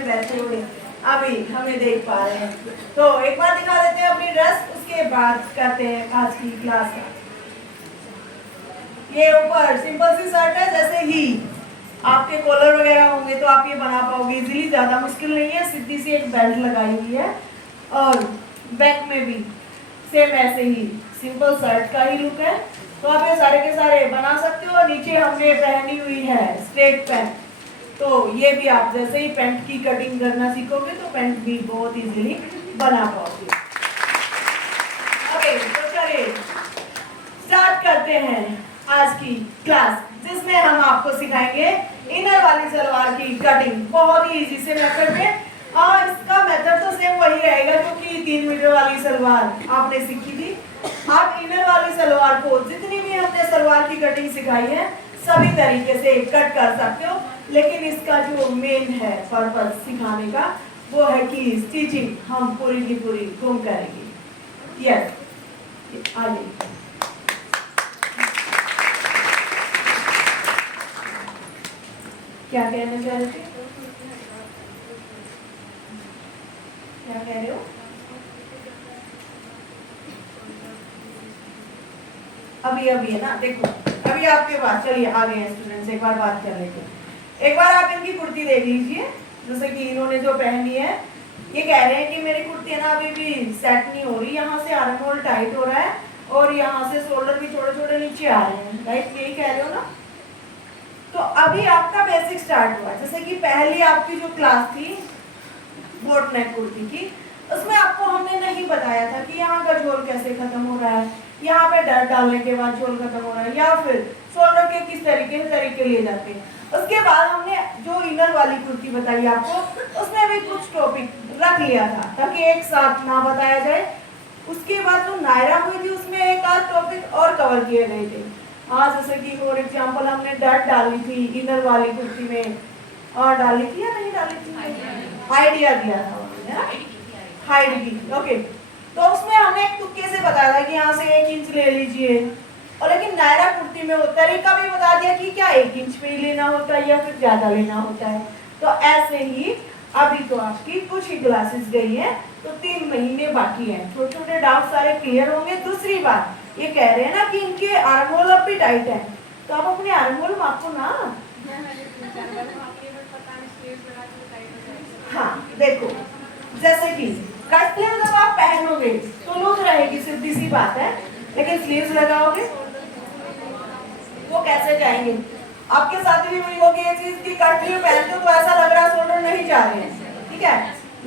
में बैठे हुए अभी हमें देख पा रहे हैं। तो एक बार दिखा देते हैं अपनी ड्रेस, उसके बाद करते हैं आज की क्लास का। ये ऊपर सिंपल सी शर्ट है, जैसे ही आपके कॉलर वगैरह होंगे तो आप ये बना पाओगे इजीली, ज्यादा मुश्किल नहीं है। सीधी सी एक बेल्ट लगाई हुई है और बैक में भी सेम ऐसे ही सिंपल शर्ट का ही लुक है। तो आप ये सारे के सारे बना सकते हो। नीचे हमने पहनी हुई है स्ट्रेट पैंट, तो ये भी आप जैसे ही पैंट की कटिंग करना सीखोगे तो पैंट भी बहुत इजीली बना पाओगे। ओके, तो चलिए स्टार्ट करते हैं आज की क्लास, जिसमें हम आपको सिखाएंगे इनर वाली सलवार की कटिंग बहुत ही इजी से मेथड में। और इसका मेथड तो सेम वही रहेगा क्योंकि 3 मीटर वाली सलवार आपने सीखी थी। आप इनर वाली सलवार को जितनी भी हमने सलवार की कटिंग सिखाई है सभी तरीके से कट कर सकते हो, लेकिन इसका जो मेन है पर्पस सिखाने का वो है कि स्टिचिंग हम पूरी की पूरी घूम करेंगे। यस, आगे क्या कहना चाह रहे थे? क्या कह रहे हो? अभी है ना, देखो अभी आपके पास, चलिए आ गए हैं स्टूडेंट्स, एक बार बात कर लेते हैं। एक बार आप इनकी कुर्ती देख लीजिए, जैसे कि इन्होंने जो पहनी है। ये कह रहे हैं कि मेरी कुर्ती है ना अभी भी सेट नहीं हो रही, यहाँ से आर्म होल टाइट हो रहा है और यहाँ से शोल्डर भी छोटे छोटे नीचे आ रहे हैं, राइट? यही कह रहे हो ना? तो अभी आपका बेसिक स्टार्ट हुआ। जैसे कि पहली आपकी जो क्लास थी बोट नेक कुर्ती की, उसमें आपको हमने नहीं बताया था कि यहाँ का झोल कैसे खत्म हो रहा है, यहाँ पे डर डालने के बाद झोल खत्म हो रहा है, या फिर शोल्डर के किस तरीके लिए जाते हैं। उसके बाद हमने जो इनर वाली कुर्ती बताई आपको, उसमें भी कुछ टॉपिक रख लिया था ताकि एक साथ ना बताया जाए। उसके बाद जो नायरा हुई थी उसमें एक आध टॉपिक और कवर किए गए थे। हाँ, जैसे कि फॉर एग्जाम्पल हमने डर डाली थी इनर वाली कुर्ती में, और डाली थी या नहीं डाली थी? आइडिया दिया था उन्होंने, हाइड की। ओके, तो उसमें हमने एक तुक्के से बताया था कि यहाँ से 1 इंच ले लीजिए, और लेकिन नायरा कुर्ती में वो तरीका भी बता दिया कि क्या 1 इंच पे ही लेना होता है या फिर ज्यादा लेना होता है। तो ऐसे ही अभी तो आपकी कुछ ही क्लासेस गई है, तो 3 महीने बाकी हैं। छोटे छोटे डाउट सारे क्लियर होंगे। दूसरी बात, ये कह रहे हैं ना कि इनके आर्म होल अब भी टाइट है, तो आप अपने आर्म होल मापो ना। हाँ देखो, जैसे कि कट स्लीव जब आप पहनोगे तो लूज रहेगी, सीधी सी बात है, लेकिन स्लीव्स लगाओगे वो कैसे जाएंगे? आपके साथ भी वही होगी ये चीज कि कट स्लीव पहनते हो तो ऐसा लग रहा है शोल्डर नहीं जा रहे हैं, ठीक है?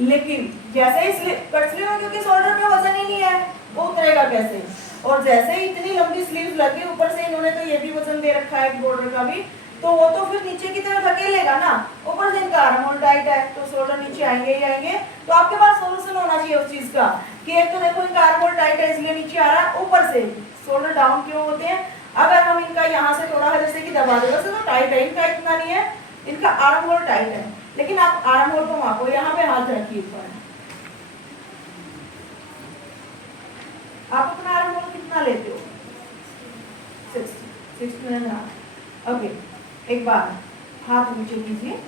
लेकिन जैसे ही कट स्लीव है, क्योंकि शोल्डर पे वजन ही नहीं है, वो उतरेगा कैसे? और जैसे ही इतनी लंबी स्लीव्स लगी, ऊपर से इन्होंने तो ये भी वजन दे रखा है बॉर्डर का भी, तो वो तो फिर नीचे की तरफ धकेलेगा ना। ऊपर से इनका आर्म होल टाइट है तो शोल्डर नीचे आएंगे ही आएंगे। तो आपके पास सोल्यूशन होना चाहिए उस चीज का कि एक तो देखो इनका आर्म होल टाइट है इसलिए नीचे आ रहा है, ऊपर से शोल्डर डाउन क्यों होते हैं? अगर हम इनका यहाँ से थोड़ा जैसे कि दबा देगा तो टाइट है, इनका इतना नहीं है, इनका आर्म होल टाइट है। लेकिन आप आर्म होल को मापो, यहाँ पे हाथ रखिए ऊपर, आप अपना आर्म होल कितना लेते हो? 16.5। ओके, एक बार हाथ नीचे कीजिए,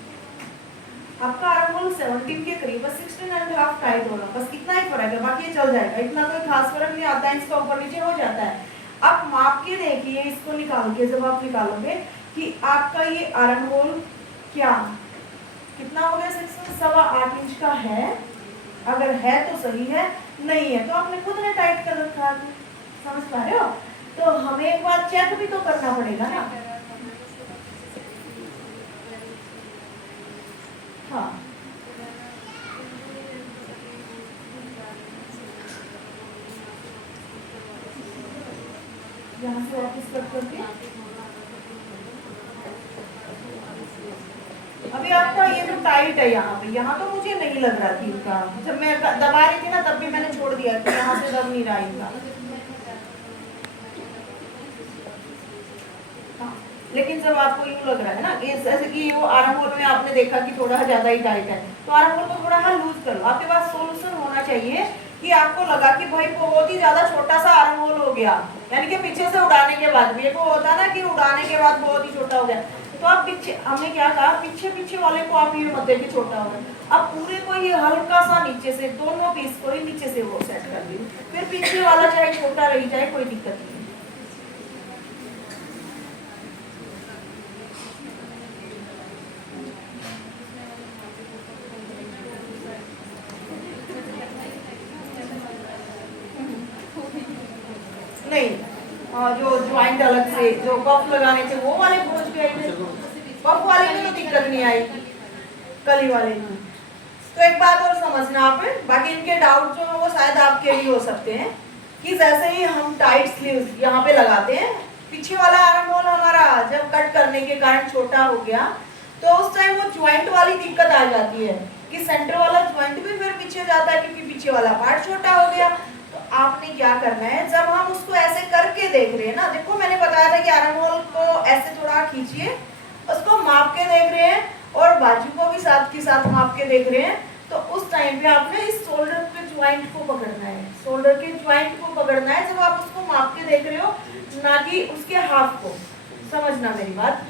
आपका आर्म होल 17 के करीब, 16.5 टाइट होगा, बस इतना ही फर्क है, बाकी ये चल जाएगा, इतना कोई खास फर्क नहीं आता है, इसका ऊपर नीचे हो जाता है। आप माप के देखिए इसको निकाल के, जब आप निकालोगे कि आपका ये आर्म होल क्या कितना हो गया, 6.8 इंच का है। अगर है तो सही है, नहीं है तो आपने खुद ने टाइट कर रखा है, समझ पा रहे हो? तो हमें एक बार चेक भी तो करना पड़ेगा ना। हाँ, यहाँ से वापस कट करके अभी आपका ये जो टाइट है यहाँ पे, यहाँ तो मुझे नहीं लग रहा थी इनका, जब मैं दबा रही थी ना तब भी मैंने छोड़ दिया कि यहाँ से दब नहीं रहा इनका। लेकिन जब आपको यूँ लग रहा है ना कि जैसे कि वो आर्म होल में आपने देखा कि थोड़ा ज्यादा ही टाइट है, तो आर्म होल को थोड़ा लूज कर लो। आपके पास सोल्यूशन होना चाहिए कि आपको लगा कि भाई बहुत ही ज्यादा छोटा सा आर्म होल हो गया, यानी कि पीछे से उड़ाने के बाद भी, एक वो होता है ना कि उड़ाने के बाद बहुत ही छोटा हो गया, तो आप पीछे, हमने क्या कहा, पीछे पीछे वाले को आप ये मत देखिए छोटा हो रहा, अब पूरे को ये हल्का सा नीचे से, दोनों पीस को ही नीचे से वो सेट कर दी, फिर पीछे वाला चाहे छोटा रही जाए कोई दिक्कत नहीं। नहीं, जो ज्वाइंट अलग से, जो कफ लगाने थे वो वाले पहुंच गए थे, कफ वाले में तो दिक्कत नहीं आई, कली वाले में। तो एक बात और समझना आप, बाकी इनके डाउट जो है वो शायद आपके भी हो सकते हैं, कि जैसे ही हम टाइट स्लीव्स यहाँ पे लगाते हैं, पीछे वाला आर्म होल हमारा जब कट करने के कारण छोटा हो गया, तो उस टाइम वो ज्वाइंट वाली दिक्कत आ जाती है कि सेंटर वाला ज्वाइंट भी फिर पीछे जाता है क्योंकि पीछे वाला पार्ट छोटा हो गया। तो आपने क्या करना है, जब हम उसको ऐसे करके देख रहे हैं ना, देखो मैंने बताया था कि आर्म होल को ऐसे थोड़ा खींचिए, उसको माप के देख रहे हैं और बाजू को भी साथ के साथ माप के देख रहे हैं, तो उस टाइम पे आपने इस शोल्डर के ज्वाइंट को पकड़ना है, शोल्डर के ज्वाइंट को पकड़ना है जब आप उसको माप के देख रहे हो, ना कि उसके हाफ को। समझना मेरी बात।